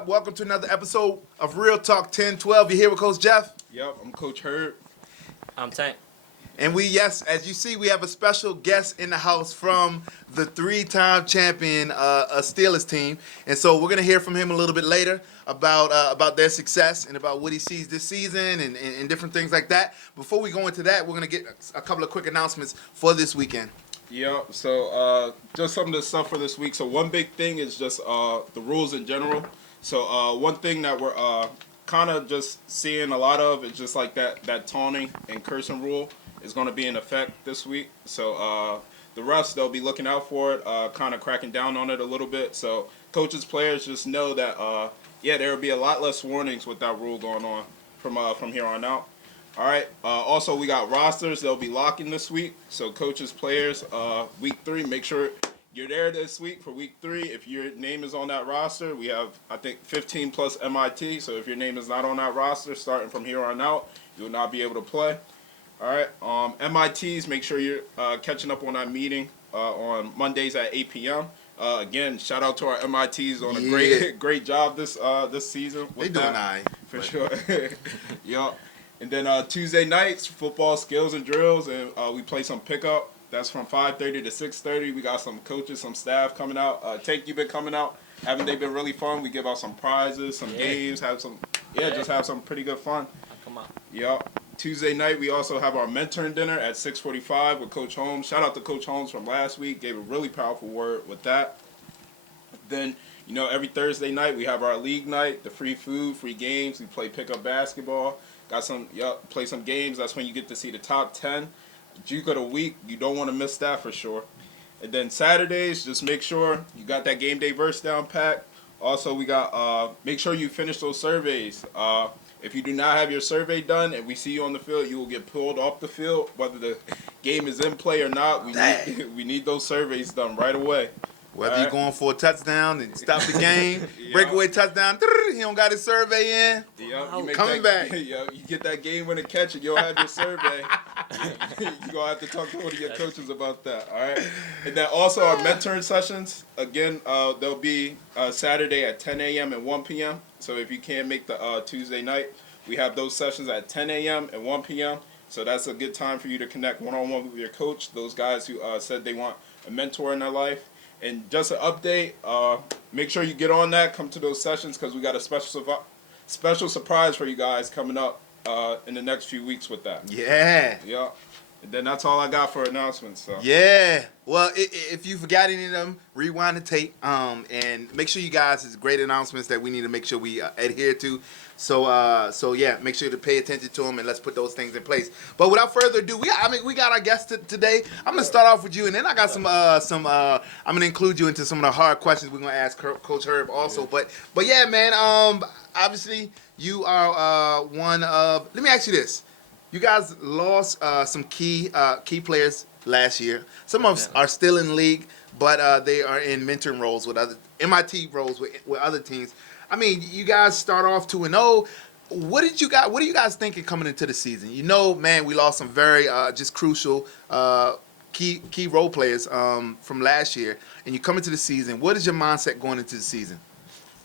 up? Welcome to another episode of Real Talk 1012. You're here with Coach Jeff. Yep, I'm Coach Herb. I'm Tank. And yes, as you see, we have a special guest in the house from the three-time champion Steelers team. And so we're going to hear from him a little bit later about their success and about what he sees this season and different things like that. Before we go into that, we're going to get a couple of quick announcements for this weekend. Yeah, so just some of the stuff for this week. So one big thing is just the rules in general. So one thing that we're kind of just seeing a lot of is just like that taunting and cursing rule is going to be in effect this week. So the refs, they'll be looking out for it, kind of cracking down on it a little bit. So coaches, players just know that, there will be a lot less warnings with that rule going on from here on out. All right. Also, we got rosters. They'll be locking this week. So coaches, players, week 3, make sure you're there this week for week 3. If your name is on that roster, we have, I think, 15 plus MIT. So if your name is not on that roster, starting from here on out, you will not be able to play. All right. MITs, make sure you're catching up on that meeting on Mondays at 8 p.m. Again, shout out to our MITs on a great job this season. They doing all right. For sure. Yup. And then Tuesday nights, football skills and drills, and we play some pickup. That's from 5:30 to 6:30. We got some coaches, some staff coming out. Tank, you been coming out. Haven't they been really fun? We give out some prizes, some games, just have some pretty good fun. Come on. Yup. Tuesday night, we also have our mentoring dinner at 6:45 with Coach Holmes. Shout out to Coach Holmes from last week. Gave a really powerful word with that. Then, every Thursday night, we have our league night, the free food, free games. We play pickup basketball. Play some games. That's when you get to see the top 10. Juke of the week. You don't want to miss that for sure. And then Saturdays, just make sure you got that game day verse down pat. Also, we got make sure you finish those surveys. If you do not have your survey done and we see you on the field, you will get pulled off the field. Whether the game is in play or not, we need those surveys done right away. Whether you're going for a touchdown and stop the game, breakaway touchdown, he don't got his survey in. Coming back. You get that game winning catch and you don't have your survey. You're going to have to talk to one of your coaches about that, all right? And then also our mentoring sessions, again, they'll be Saturday at 10 a.m. and 1 p.m. So if you can't make the Tuesday night, we have those sessions at 10 a.m. and 1 p.m. So that's a good time for you to connect one-on-one with your coach, those guys who said they want a mentor in their life. And just an update, make sure you get on that, come to those sessions because we got a special surprise for you guys coming up in the next few weeks with that. Yeah. Yeah. And then that's all I got for announcements. So. Yeah. Well, if you forgot any of them, rewind the tape and make sure you guys, it's great announcements that we need to make sure we adhere to. So make sure to pay attention to them and let's put those things in place. But without further ado, we got our guest today. I'm gonna start off with you, and then I got some I'm gonna include you into some of the hard questions we're gonna ask Coach Herb also. Yeah. But yeah, man. Obviously you are one of. Let me ask you this: you guys lost some key players last year. Some of us are still in the league, but they are in mentoring roles with other MIT roles with other teams. I mean, you guys start off 2-0. What are you guys thinking coming into the season? Man, we lost some very just crucial key role players from last year, and you come into the season. What is your mindset going into the season?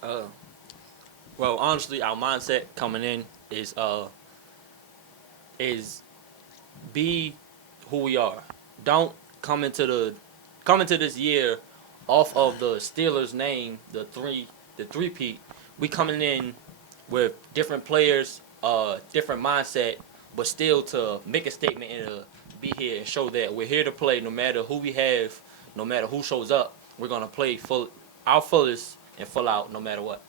Well, honestly, our mindset coming in is be who we are. Don't come into this year off of the Steelers name, the three-peat. We coming in with different players, different mindset, but still to make a statement and to be here and show that we're here to play no matter who we have, no matter who shows up. We're going to play our fullest and full out no matter what.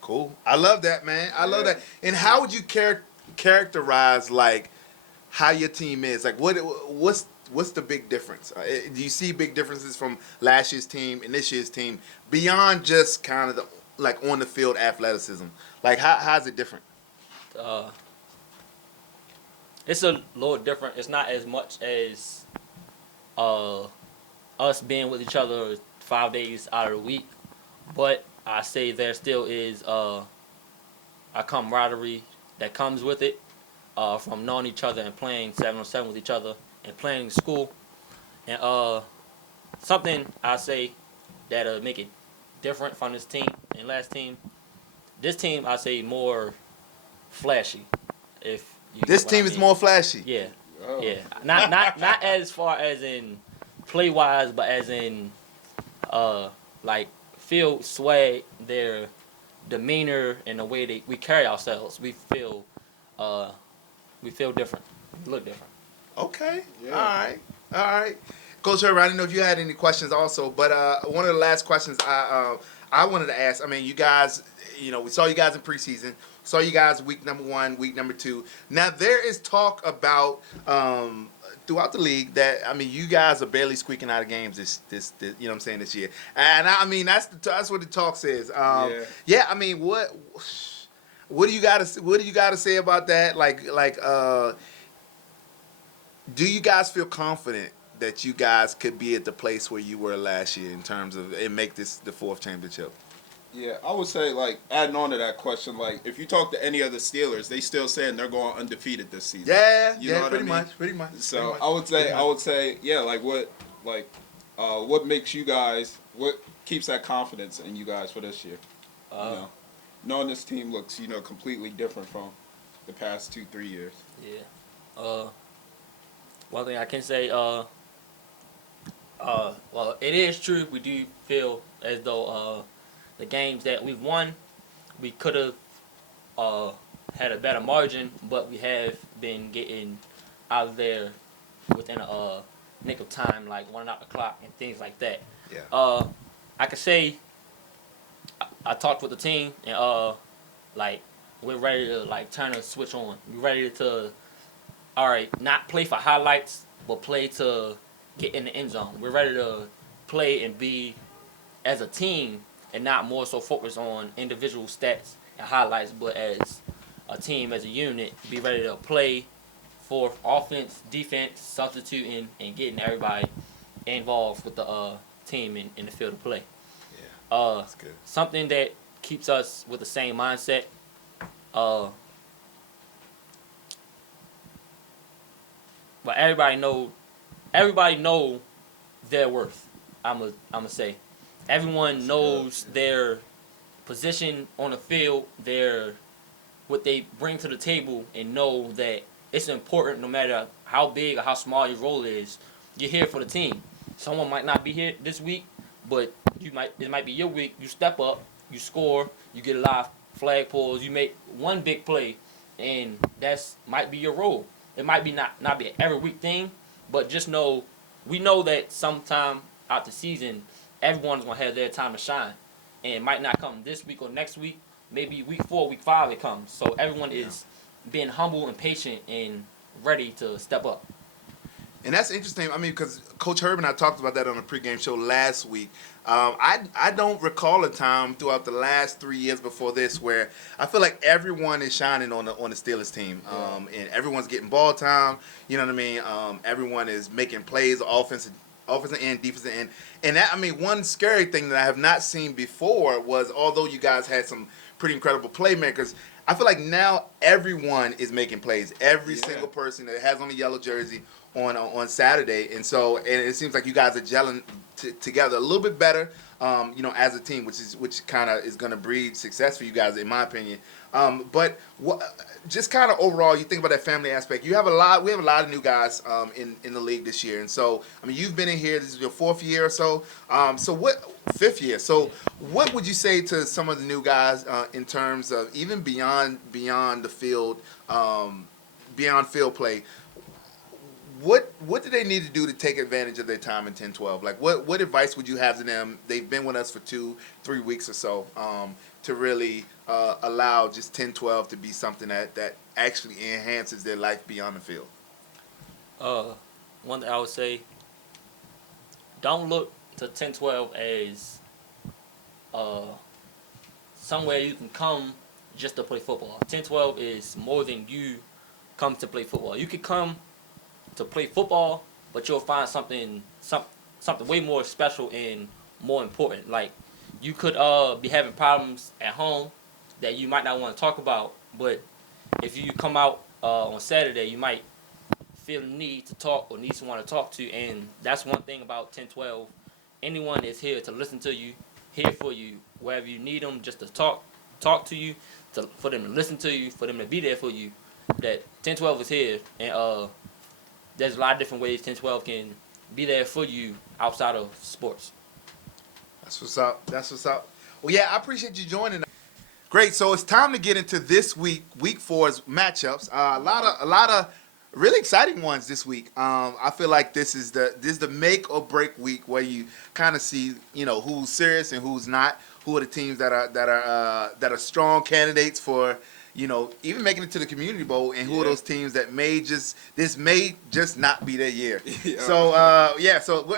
Cool. I love that, man. I love that. And how would you characterize, like, how your team is? Like, what's the big difference? Do you see big differences from last year's team and this year's team beyond just kind of the on the field athleticism? Like how's it different? It's a little different. It's not as much as us being with each other 5 days out of the week, but I say there still is a camaraderie that comes with it from knowing each other and playing 7-on-7 with each other and playing school. And something I say that'll make it different from this team and last team this team I say more flashy. If you This get what I team is mean. more flashy. Yeah, Oh. yeah. Not as far as in play wise, but as in like field swag, their demeanor, and the way we carry ourselves. We feel different. We look different. Okay. Yeah. All right. All right. Coach Herbert, I didn't know if you had any questions also, but one of the last questions I wanted to ask. I mean, you guys, we saw you guys in preseason. Saw you guys week number 1, week number 2. Now there is talk about throughout the league that you guys are barely squeaking out of games this you know what I'm saying, this year, and I mean that's what the talk says. Yeah. I mean, what do you got to say about that? Do you guys feel confident that you guys could be at the place where you were last year in terms of and make this the 4th championship? Yeah, I would say, like, adding on to that question, like, if you talk to any of the Steelers, they still saying they're going undefeated this season. Yeah, You know what I pretty mean? much. So pretty much. I would say, yeah, what makes you guys, what keeps that confidence in you guys for this year? Knowing this team looks, completely different from the past 2-3 years. Yeah. One thing I can say, well, it is true. We do feel as though the games that we've won, we could have had a better margin, but we have been getting out of there within a nick of time, like running out the clock and things like that. Yeah. I could say I talked with the team and we're ready to turn a switch on. We're ready to not play for highlights, but play to get in the end zone. We're ready to play and be as a team and not more so focused on individual stats and highlights, but as a team, as a unit, be ready to play for offense, defense, substituting, and getting everybody involved with the team in the field of play. Yeah, that's good. Something that keeps us with the same mindset. But everybody know their worth. I'ma say, everyone knows their position on the field, what they bring to the table, and know that it's important no matter how big or how small your role is. You're here for the team. Someone might not be here this week, but it might be your week. You step up, you score, you get a lot of flag pulls, you make one big play, and that's might be your role. It might be not be an every week thing, but just know we know that sometime out the season, everyone's gonna have their time to shine, and it might not come this week or next week. Maybe week 4, week 5 it comes. So everyone is being humble and patient and ready to step up. And that's interesting. I mean, because Coach Herb and I talked about that on a pregame show last week. I don't recall a time throughout the last 3 years before this where I feel like everyone is shining on the Steelers team, and everyone's getting ball time. You know what I mean? Everyone is making plays, offensive end, defensive end, and that, I mean, one scary thing that I have not seen before was, although you guys had some pretty incredible playmakers, I feel like now everyone is making plays. Every single person that has on a yellow jersey on Saturday, and it seems like you guys are gelling together a little bit better, as a team, which kind of is going to breed success for you guys, in my opinion. But just kind of overall, you think about that family aspect. We have a lot of new guys in the league this year, and so I mean, you've been in here. This is your 4th year or so. So what? 5th year. So what would you say to some of the new guys in terms of even beyond the field, beyond field play? What do they need to do to take advantage of their time in 10-12? Like, what advice would you have to them? They've been with us for 2-3 weeks or so, to really allow just 10-12 to be something that actually enhances their life beyond the field. One thing I would say, don't look to 10-12 as somewhere you can come just to play football. 10-12 is more than you come to play football. You could come to play football, but you'll find something way more special and more important. Like, you could be having problems at home that you might not want to talk about, but if you come out on Saturday, you might feel the need to talk or need someone to talk to, and that's one thing about 10-12. Anyone is here to listen to you, here for you, wherever you need them, just to talk talk to you, for them to listen to you, for them to be there for you, that 10-12 is here, and there's a lot of different ways 10-12 can be there for you outside of sports. That's what's up. That's what's up. Well, yeah, I appreciate you joining. Great. So it's time to get into this week four's matchups. A lot of really exciting ones this week. I feel like this is the make or break week where you kind of see who's serious and who's not. Who are the teams that are strong candidates for even making it to the Community Bowl, and who are those teams that may just not be their year. Yeah. So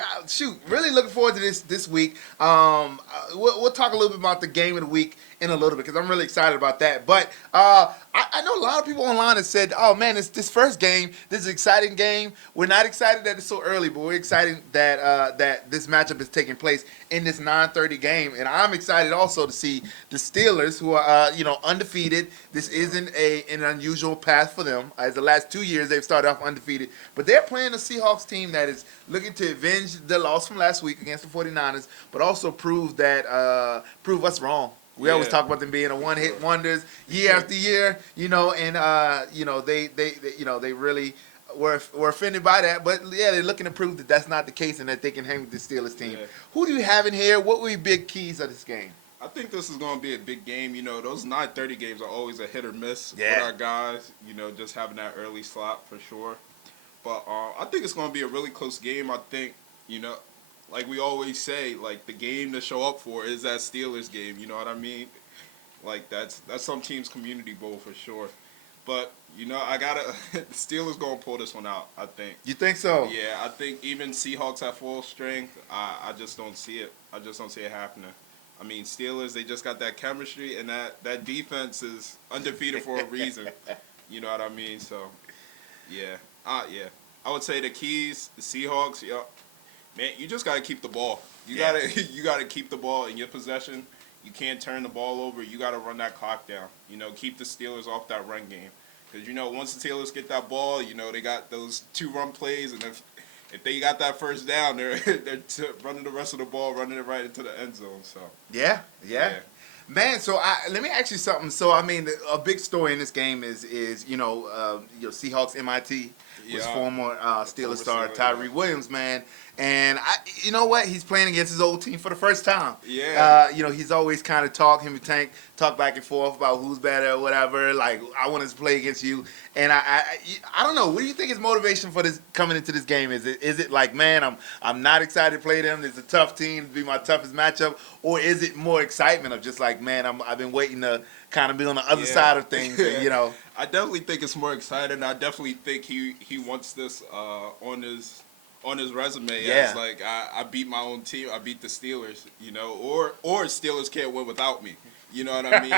really looking forward to this week. We'll talk a little bit about the game of the week in a little bit because I'm really excited about that. But I know a lot of people online have said, "Oh man, this first game, this is an exciting game." We're not excited that it's so early, but we're excited that this matchup is taking place in this 9:30 game, and I'm excited also to see the Steelers, who are undefeated. This isn't an unusual path for them. As the last 2 years, they've started off undefeated, but they're playing a Seahawks team that is looking to avenge the loss from last week against the 49ers, but also prove us wrong. We always talk about them being a one-hit wonders year after year, and they really were offended by that. But yeah, they're looking to prove that that's not the case and that they can hang with the Steelers team. Yeah. Who do you have in here? What will be big keys of this game? I think this is going to be a big game. Those 9:30 games are always a hit or miss Yeah. with our guys. Just having that early slot for sure. But I think it's going to be a really close game. I think, like we always say, like the game to show up for is that Steelers game. You know what I mean? Like that's some team's Community Bowl for sure. But I gotta the Steelers gonna pull this one out. I think. You think so? Yeah, I think even Seahawks at full strength, I just don't see it. I just don't see it happening. I mean, Steelers, they just got that chemistry, and that defense is undefeated for a reason. You know what I mean? So, yeah. I would say the keys, the Seahawks, man, you just got to keep the ball. You gotta keep the ball in your possession. You can't turn the ball over. You got to run that clock down. Keep the Steelers off that run game. Because, once the Steelers get that ball, they got those 2-run plays, and if they got that first down, they're running the rest of the ball, running it right into the end zone. So Yeah. Man, so let me ask you something. So I mean, a big story in this game is Seahawks MIT was former Steelers star Tyree Williams, man. And you know what? He's playing against his old team for the first time. Yeah. He's always kind of him and Tank talk back and forth about who's better or whatever. Like, I want to play against you. And I don't know. What do you think his motivation for this coming into this game is? Is it like, man, I'm not excited to play them. It's a tough team to be my toughest matchup, or is it more excitement of just like, man, I've been waiting to kind of be on the other side of things, and, I definitely think it's more exciting. I definitely think he wants this on his resume as like I beat my own team. I beat the Steelers, or Steelers can't win without me. You know what I mean?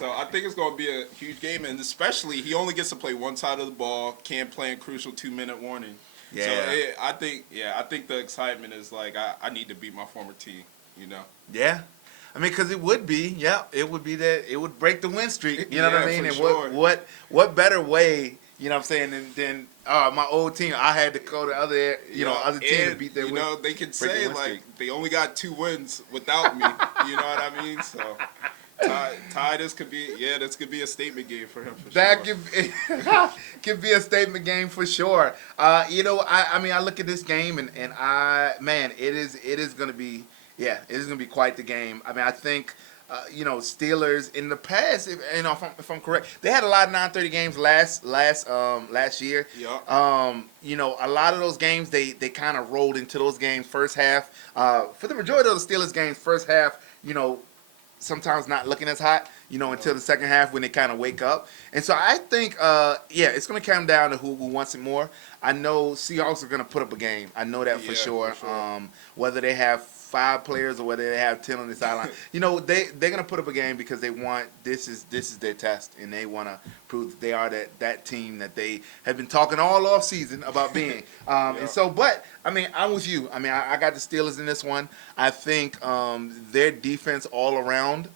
So I think it's going to be a huge game, and especially he only gets to play one side of the ball. Can't play in crucial 2-minute warning. Yeah. So I think the excitement is like I need to beat my former team. Yeah. I mean, because it would be that it would break the win streak. You know what I mean? for And sure. what better way? You know what I'm saying? Than my old team, I had to go to other team to beat their win. They can break the say win like streak. they only got 2 wins without me. You know what I mean? So, Ty, this could be a statement game for him for That sure. could be a statement game for sure. I mean, I look at this game and it is going to be quite the game. I mean, I think. Steelers in the past, if I'm correct, they had a lot of 9:30 games last year. Yeah. A lot of those games they kind of rolled into those games first half. For the majority of the Steelers games, first half, sometimes not looking as hot, until the second half when they kind of wake up. And so I think, it's going to come down to who wants it more. I know Seahawks are going to put up a game. I know that for sure. Whether they have 5 players or whether they have 10 on the sideline, they're gonna put up a game because they want this is their test, and they want to prove that they are that team that they have been talking all off season about being. And so, but I mean, I'm with you. I mean, I got the Steelers in this one. I think their defense all around,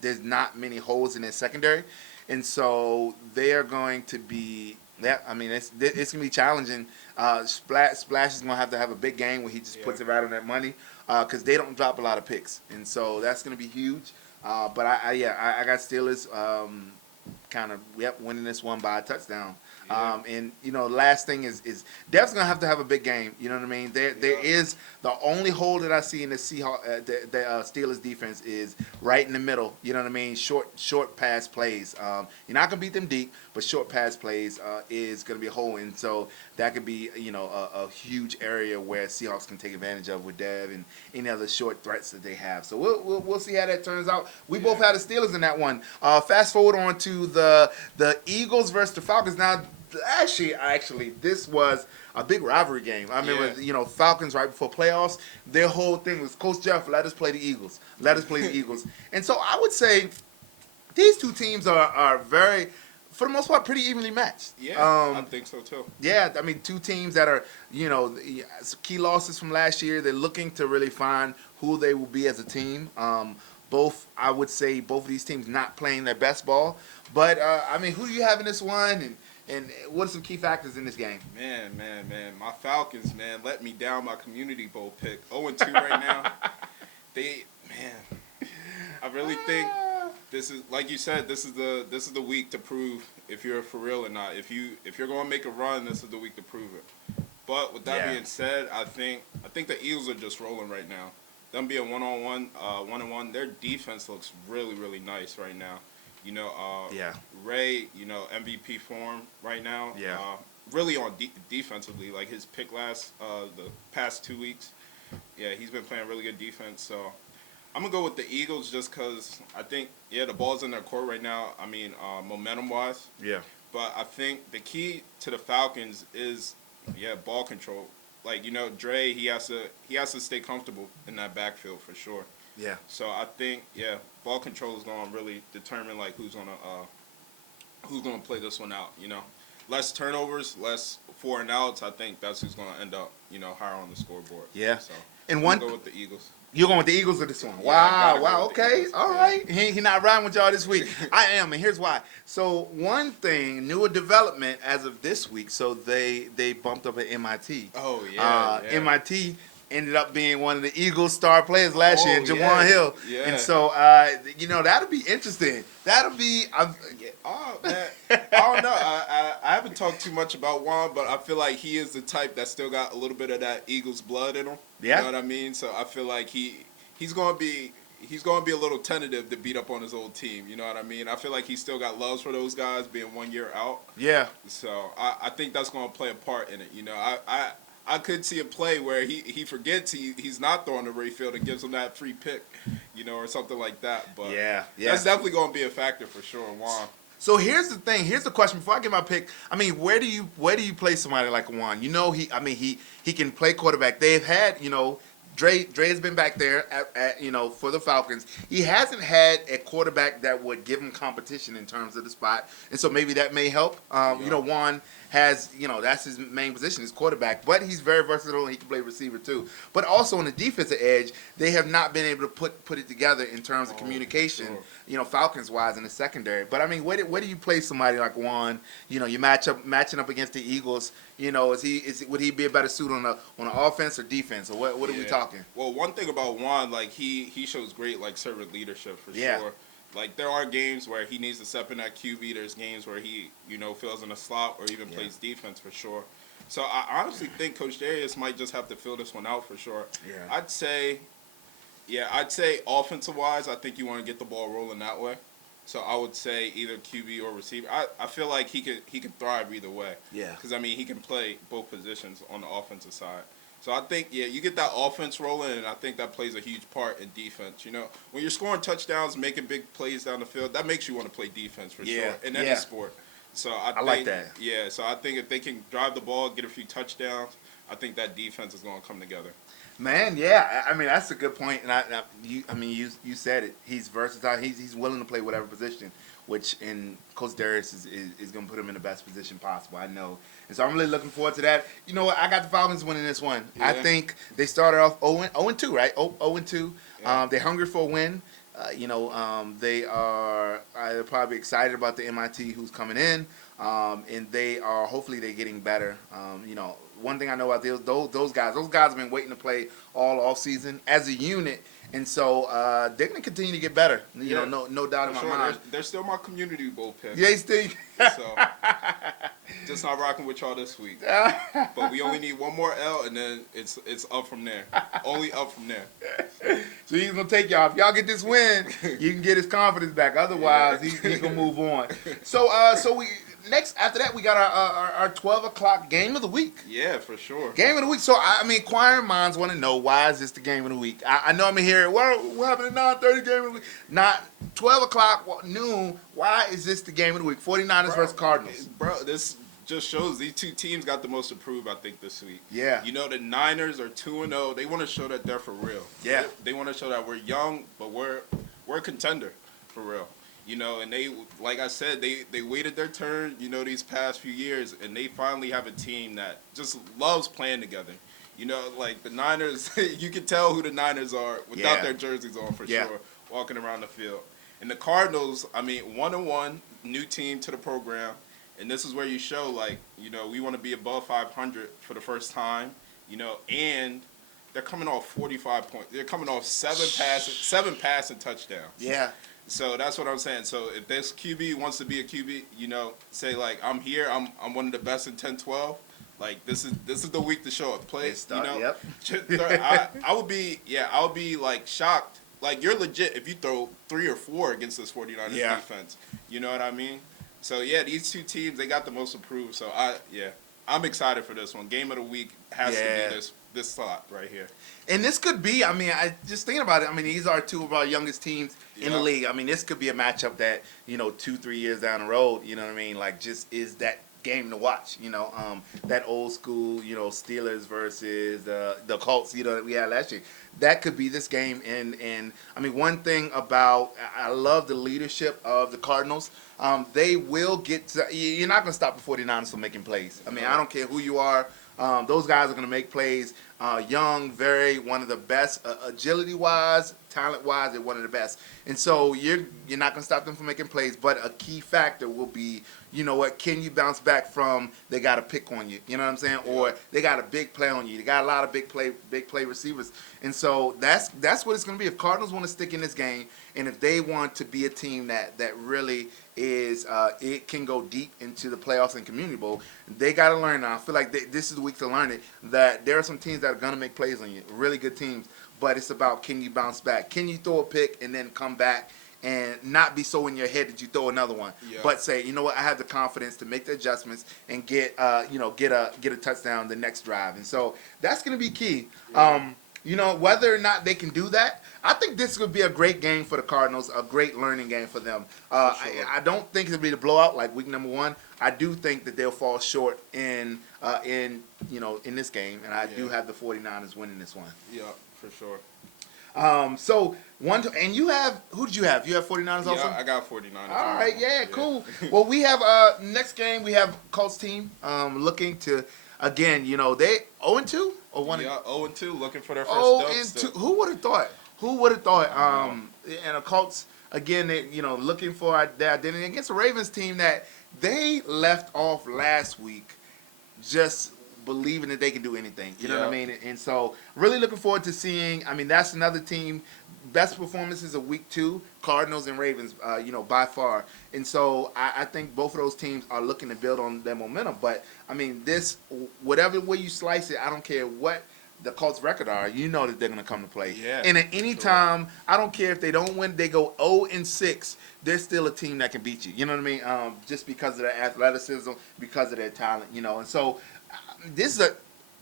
there's not many holes in their secondary, and so they are going to be. Yeah, I mean, it's gonna be challenging. Splash is gonna have to have a big game where he just puts it right on that money. because they don't drop a lot of picks, and so that's going to be huge. But I got Steelers kind of winning this one by a touchdown. Yeah. And last thing is Dev's gonna have to have a big game. You know what I mean? There is the only hole that I see in the Seahawks, the Steelers defense is right in the middle. You know what I mean? Short pass plays. You're not gonna beat them deep, but short pass plays is gonna be a hole, and so that could be a huge area where Seahawks can take advantage of with Dev and any other short threats that they have. So we'll see how that turns out. We both had the Steelers in that one. Fast forward on to the Eagles versus the Falcons. Now, actually, this was a big rivalry game. I remember, Falcons right before playoffs, their whole thing was, Coach Jeff, let us play the Eagles. Let us play the Eagles. And so I would say these two teams are very, for the most part, pretty evenly matched. Yeah, I think so too. Yeah, I mean, two teams that are, key losses from last year. They're looking to really find who they will be as a team. I would say both of these teams not playing their best ball. But, who do you have in this one? And what are some key factors in this game? Man. My Falcons, man, let me down my Community Bowl pick. 0-2 right now. I really think this is, like you said, this is the week to prove if you're for real or not. If you're going to make a run, this is the week to prove it. But with that being said, I think the Eagles are just rolling right now. Them being 1-1, their defense looks really, really nice right now. Ray, MVP form right now. Yeah. Really on defensively, like his pick the past 2 weeks. Yeah, he's been playing really good defense. So I'm gonna go with the Eagles just because I think the ball's in their court right now. Momentum wise. Yeah. But I think the key to the Falcons is ball control. Like Dre, he has to stay comfortable in that backfield for sure. Yeah. So I think ball control is going to really determine like who's gonna play this one out. Less turnovers, less 4 and outs. I think that's who's going to end up higher on the scoreboard. Yeah. So and I'm one gonna go with the Eagles. You're going with the Eagles with this one. Yeah, I gotta Wow. go with the Okay. Eagles. All Yeah. right. He not riding with y'all this week. I am, and here's why. So one thing, newer development as of this week. So they bumped up at MIT. Oh yeah. MIT ended up being one of the Eagles' star players last year, Jawan yeah. Hill. Yeah. And so that'll be interesting. That'll be. Oh man, I don't know. I haven't talked too much about Juan, but I feel like he is the type that still got a little bit of that Eagles blood in him. Yeah. You know what I mean? So I feel like he's gonna be a little tentative to beat up on his old team. You know what I mean? I feel like he still got loves for those guys being 1 year out. Yeah. So I think that's gonna play a part in it. I could see a play where he forgets he's not throwing to Rayfield and gives him that free pick, or something like that. But Yeah. that's definitely going to be a factor for sure. Juan. So here's the thing. Here's the question. Before I get my pick, where do you play somebody like Juan? He can play quarterback. They've had Dre has been back there for the Falcons. He hasn't had a quarterback that would give him competition in terms of the spot, and so maybe that may help. Juan has, that's his main position, is quarterback, but he's very versatile and he can play receiver too. But also on the defensive edge, they have not been able to put it together in terms of communication, sure. Falcons wise in the secondary. But where do you play somebody like Juan? You matching up against the Eagles. Would he be a better suit on the offense or defense, or what are we talking? Well, one thing about Juan, like he shows great like servant leadership for sure. Like there are games where he needs to step in that QB. There's games where he fills in a slot or even plays defense for sure. So I honestly think Coach Darius might just have to fill this one out for sure. Yeah. I'd say offensive wise, I think you want to get the ball rolling that way. So I would say either QB or receiver. I feel like he can thrive either way. Yeah. Because he can play both positions on the offensive side. So I think you get that offense rolling, and I think that plays a huge part in defense. When you're scoring touchdowns, making big plays down the field, that makes you want to play defense for sure in any sport. So I think, like that. Yeah. So I think if they can drive the ball, get a few touchdowns, I think that defense is going to come together. Man, yeah, that's a good point, and you said it. He's versatile. He's willing to play whatever position, which in Coach Darius is going to put him in the best position possible. I know, and so I'm really looking forward to that. You know what? I got the Falcons winning this one. Yeah. I think they started off 0-2, right? 0-2. Yeah. They're hungry for a win. They are probably excited about the MIT who's coming in, and they are hopefully they're getting better. One thing I know about those guys have been waiting to play all off season as a unit, and so they're going to continue to get better. Yeah, No doubt in my For sure, mind. they're still my community bowl pick. Yeah, still. So, just not rocking with y'all this week. But we only need one more L, and then it's up from there. Only up from there. So he's gonna take y'all. If y'all get this win, you can get his confidence back. Otherwise, he's gonna move on. So we next after that we got our 12 o'clock game of the week. Yeah, for sure. Game of the week. So inquiring minds want to know, why is this the game of the week? I know I'm in here. What happened at 9:30 game of the week? Not 12 o'clock noon. Why is this the game of the week? 49ers versus Cardinals. Bro, this just shows these two teams got the most improved, I think, this week. Yeah. The Niners are 2-0. They want to show that they're for real. Yeah. They want to show that we're young, but we're a contender for real. And they, like I said, they waited their turn, these past few years, and they finally have a team that just loves playing together. Like the Niners, you can tell who the Niners are without their jerseys on for sure, walking around the field. And the Cardinals, 1-1, new team to the program. And this is where you show, we want to be above 500 for the first time, and they're coming off 45 points. They're coming off seven passing touchdowns. Yeah. So that's what I'm saying. So if this QB wants to be a QB, say I'm here, I'm one of the best in 10-12. This is the week to show up. Play, Yep. I would be shocked. You're legit if you throw 3 or 4 against this 49ers defense. You know what I mean? So these two teams, they got the most improved. So I'm excited for this one. Game of the week has to be this slot right here. And this could be, I just thinking about it, these are two of our youngest teams in the league. This could be a matchup that, 2-3 years down the road, you know what I mean? Just is that game to watch, that old school, Steelers versus the Colts, that we had last year. That could be this game. And one thing about, I love the leadership of the Cardinals. They will get to, you're not going to stop the 49ers from making plays. I don't care who you are. Those guys are going to make plays. Young, one of the best, agility-wise, talent-wise, they're one of the best. And so you're not going to stop them from making plays, but a key factor will be, can you bounce back from they got a pick on you, you know what I'm saying? Or they got a big play on you. They got a lot of big play receivers. And so that's what it's going to be. If Cardinals want to stick in this game, and if they want to be a team that really is, it can go deep into the playoffs and Community Bowl, they got to learn now. I feel like this is the week to learn it, that there are some teams that are going to make plays on you, really good teams, but it's about, can you bounce back? Can you throw a pick and then come back and not be so in your head that you throw another one, but say, you know what, I have the confidence to make the adjustments and get a touchdown the next drive. And so that's going to be key. Whether or not they can do that, I think this would be a great game for the Cardinals, a great learning game for them. Sure. I don't think it'll be the blowout like week number 1. I do think that they'll fall short in this game, and I do have the 49ers winning this one. Yeah, for sure. And you have, who did you have? You have 49ers also? Yeah, I got 49ers. All right, cool. Well, we have next game. We have Colts team looking to, again, they 0-2 or 1. Yeah, 0-2, looking for their first dub. 0-2. Who would have thought? And the Colts again, they looking for their identity against the Ravens team that they left off last week, just believing that they can do anything. You know what I mean? And so really looking forward to seeing, that's another team, best performances of week 2, Cardinals and Ravens, by far. And so I think both of those teams are looking to build on their momentum. But, this, whatever way you slice it, I don't care what the Colts record are, that they're going to come to play. Yeah, and at any time, I don't care if they don't win, they go 0-6, they're still a team that can beat you. You know what I mean? Just because of their athleticism, because of their talent, And so this is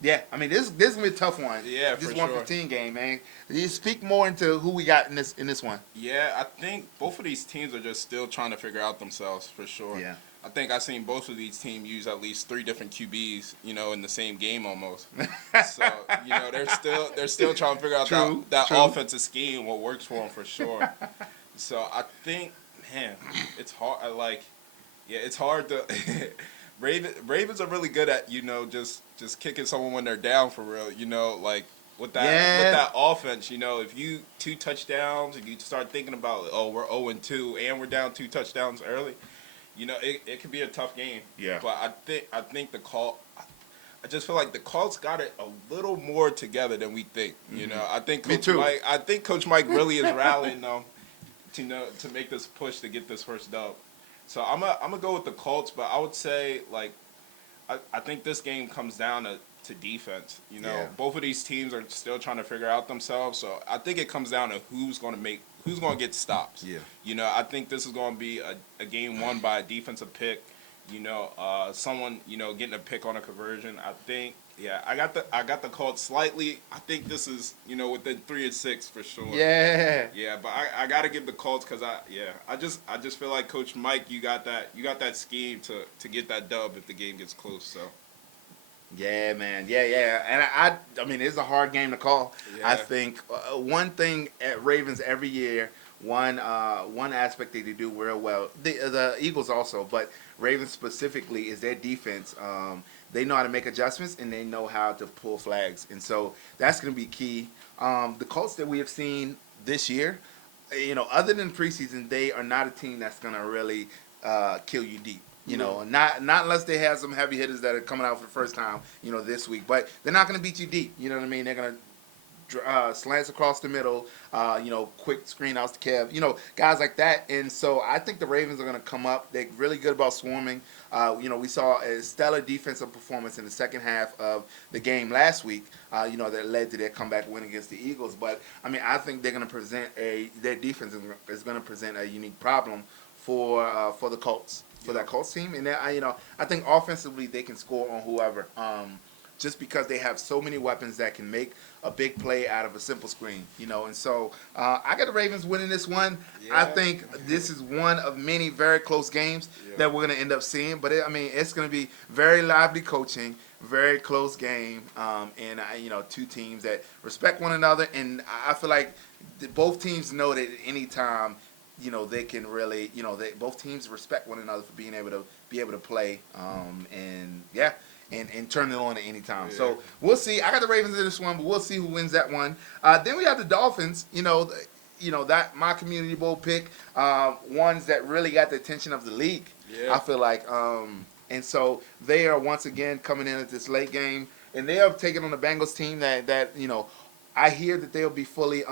this is gonna be a tough one. Yeah, this for 115 game, man. You speak more into who we got in this one. Yeah, I think both of these teams are just still trying to figure out themselves for sure. Yeah. I think I've seen both of these teams use at least 3 different QBs, in the same game almost. So, they're still trying to figure out that offensive scheme, what works for them for sure. So I think, man, it's hard. It's hard to. Ravens are really good at just kicking someone when they're down for real. with that Yeah. offense. You know, if you 2 touchdowns and you start thinking about, oh, we're 0-2 and we're down 2 touchdowns early, you know, it could be a tough game. Yeah. But I think the call. I just feel like the Colts got it a little more together than we think. You know, I think Me Coach too. Mike. I think Coach Mike really is rallying them to make this push to get this first dub. So I'm gonna go with the Colts, but I would say like I think this game comes down to defense. You know, Yeah. both of these teams are still trying to figure out themselves. So I think it comes down to who's gonna get stops. Yeah. You know, I think this is gonna be a game won by a defensive pick. You know, someone getting a pick on a conversion. I think, yeah, I got the Colts slightly. I think this is within 3 and 6 for sure. Yeah. Yeah, but I got to give the Colts because I just feel like Coach Mike, you got that scheme to get that dub if the game gets close. So Yeah, man. Yeah. And I mean, it's a hard game to call. Yeah. I think one thing at Ravens every year, one aspect that they do real well, the Eagles also, but Ravens specifically is their defense. They know how to make adjustments and they know how to pull flags, and so that's going to be key. The Colts that we have seen this year, other than preseason, they are not a team that's going to really kill you deep. Not unless they have some heavy hitters that are coming out for the first time, this week. But they're not going to beat you deep. You know what I mean? They're going to slants across the middle, quick screen outs to Kev, guys like that. And so I think the Ravens are going to come up. They're really good about swarming. We saw a stellar defensive performance in the second half of the game last week, that led to their comeback win against the Eagles. But, I mean, I think they're going to present their defense is going to present a unique problem for the Colts, for that Colts team. And, I think offensively they can score on whoever. Just because they have so many weapons that can make a big play out of a simple screen, and so I got the Ravens winning this one. Yeah. I think this is one of many very close games that we're going to end up seeing, but it's going to be very lively coaching, very close game, and two teams that respect one another, and I feel like both teams know that at any time, they can really, both teams respect one another for being able to play, and turn it on at any time. Yeah. So we'll see. I got the Ravens in this one, but we'll see who wins that one. Then we have the Dolphins. That my community bowl pick, ones that really got the attention of the league. Yeah. I feel like, and so they are once again coming in at this late game, and they are taking on the Bengals team that I hear that they'll be fully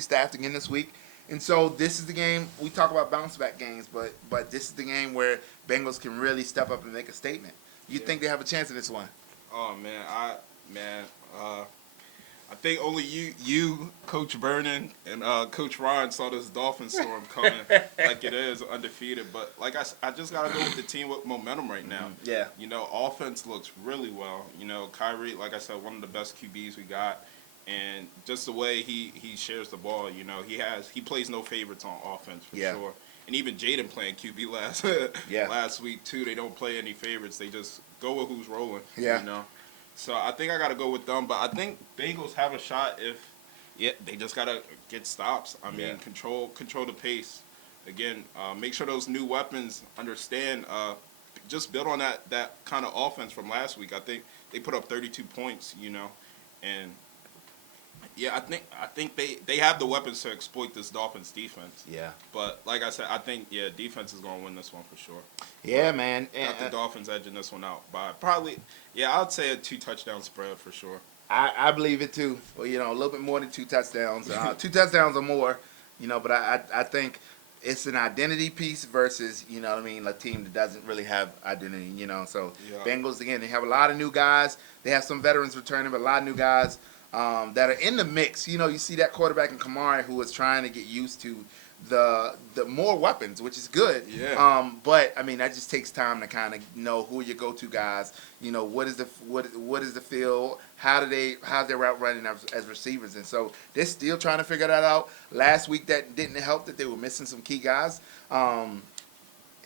staffed again this week. And so this is the game. We talk about bounce back games, but this is the game where Bengals can really step up and make a statement. You think they have a chance in this one? Oh man, I think only you, Coach Vernon, and Coach Ryan saw this Dolphin storm coming like it is undefeated. But like I just gotta go with the team with momentum right now. Yeah. Offense looks really well. Kyrie, like I said, one of the best QBs we got, and just the way he shares the ball. He plays no favorites on offense for sure. And even Jaden playing QB last week too. They don't play any favorites. They just go with who's rolling. Yeah. So I think I got to go with them. But I think Bengals have a shot if they just got to get stops. I mean, control the pace. Again, make sure those new weapons understand. Just build on that kind of offense from last week. I think they put up 32 points. And. Yeah, I think they have the weapons to exploit this Dolphins defense. Yeah. But like I said, I think defense is gonna win this one for sure. Yeah, man. Got the Dolphins edging this one out by probably I'd say a 2-touchdown spread for sure. I believe it too. Well, a little bit more than 2 touchdowns. 2 touchdowns or more, but I think it's an identity piece versus, a team that doesn't really have identity, So Bengals, again, they have a lot of new guys. They have some veterans returning, but a lot of new guys that are in the mix. You see that quarterback in Kamara who is trying to get used to the more weapons, which is good. Yeah. But that just takes time to kind of know who are your go-to guys. What is the feel? How's their route running as receivers? And so they're still trying to figure that out. Last week that didn't help that they were missing some key guys. And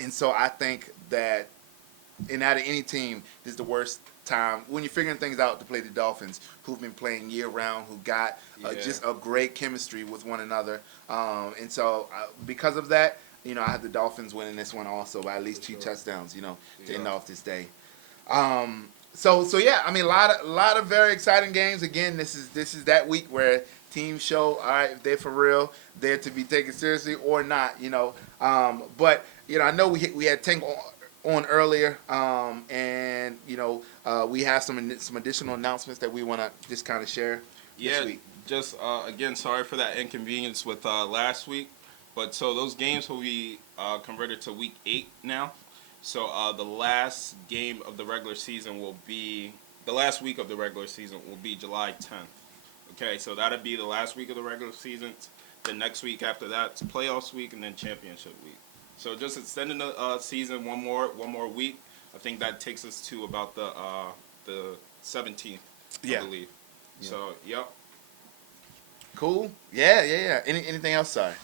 so I think that out of any team, this is the worst time when you're figuring things out to play the Dolphins, who've been playing year round, who got just a great chemistry with one another. And so because of that, I have the Dolphins winning this one also by at least 2 touchdowns, to end off this day. So yeah, I mean, a lot of very exciting games. Again, this is that week where teams show, all right, if they're for real, they're to be taken seriously or not. But I know we had Tank on earlier, and we have some additional announcements that we want to just kind of share Yeah, this week. just again, sorry for that inconvenience with last week, but so those games will be converted to week 8 now. So the last game of the regular season will be the last week of the regular season will be July 10th. Okay, so that'll be the last week of the regular season. The next week after that's playoffs week and then championship week. So just extending the season one more week. I think that takes us to about the 17th, Yeah. I believe. Yeah. So yep. Cool. Yeah. Anything else, sorry?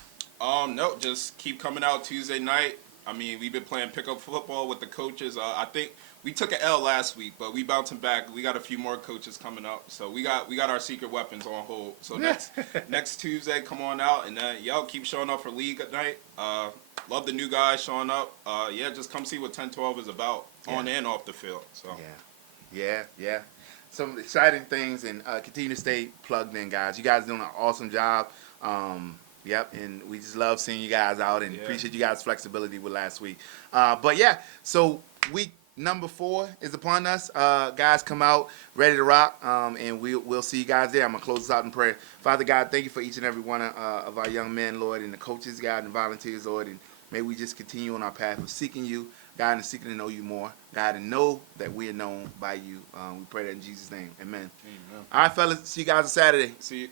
No, just keep coming out Tuesday night. I mean, we've been playing pickup football with the coaches. I think we took an L last week, but we bouncing back. We got a few more coaches coming up, so we got our secret weapons on hold. So next Tuesday, come on out and y'all keep showing up for league at night. Love the new guys showing up. Yeah, just come see what 10-12 is about on and off the field. So Yeah. Some exciting things, and continue to stay plugged in, guys. You guys are doing an awesome job. Yep, and we just love seeing you guys out, and appreciate you guys' flexibility with last week. But yeah, so week number 4 is upon us. Guys, come out ready to rock, and we'll see you guys there. I'm gonna close this out in prayer. Father God, thank you for each and every one of our young men, Lord, and the coaches, God, and volunteers, Lord, and may we just continue on our path of seeking you, God, and seeking to know you more, God, and know that we are known by you. We pray that in Jesus' name, amen. Amen. All right, fellas, see you guys on Saturday. See you.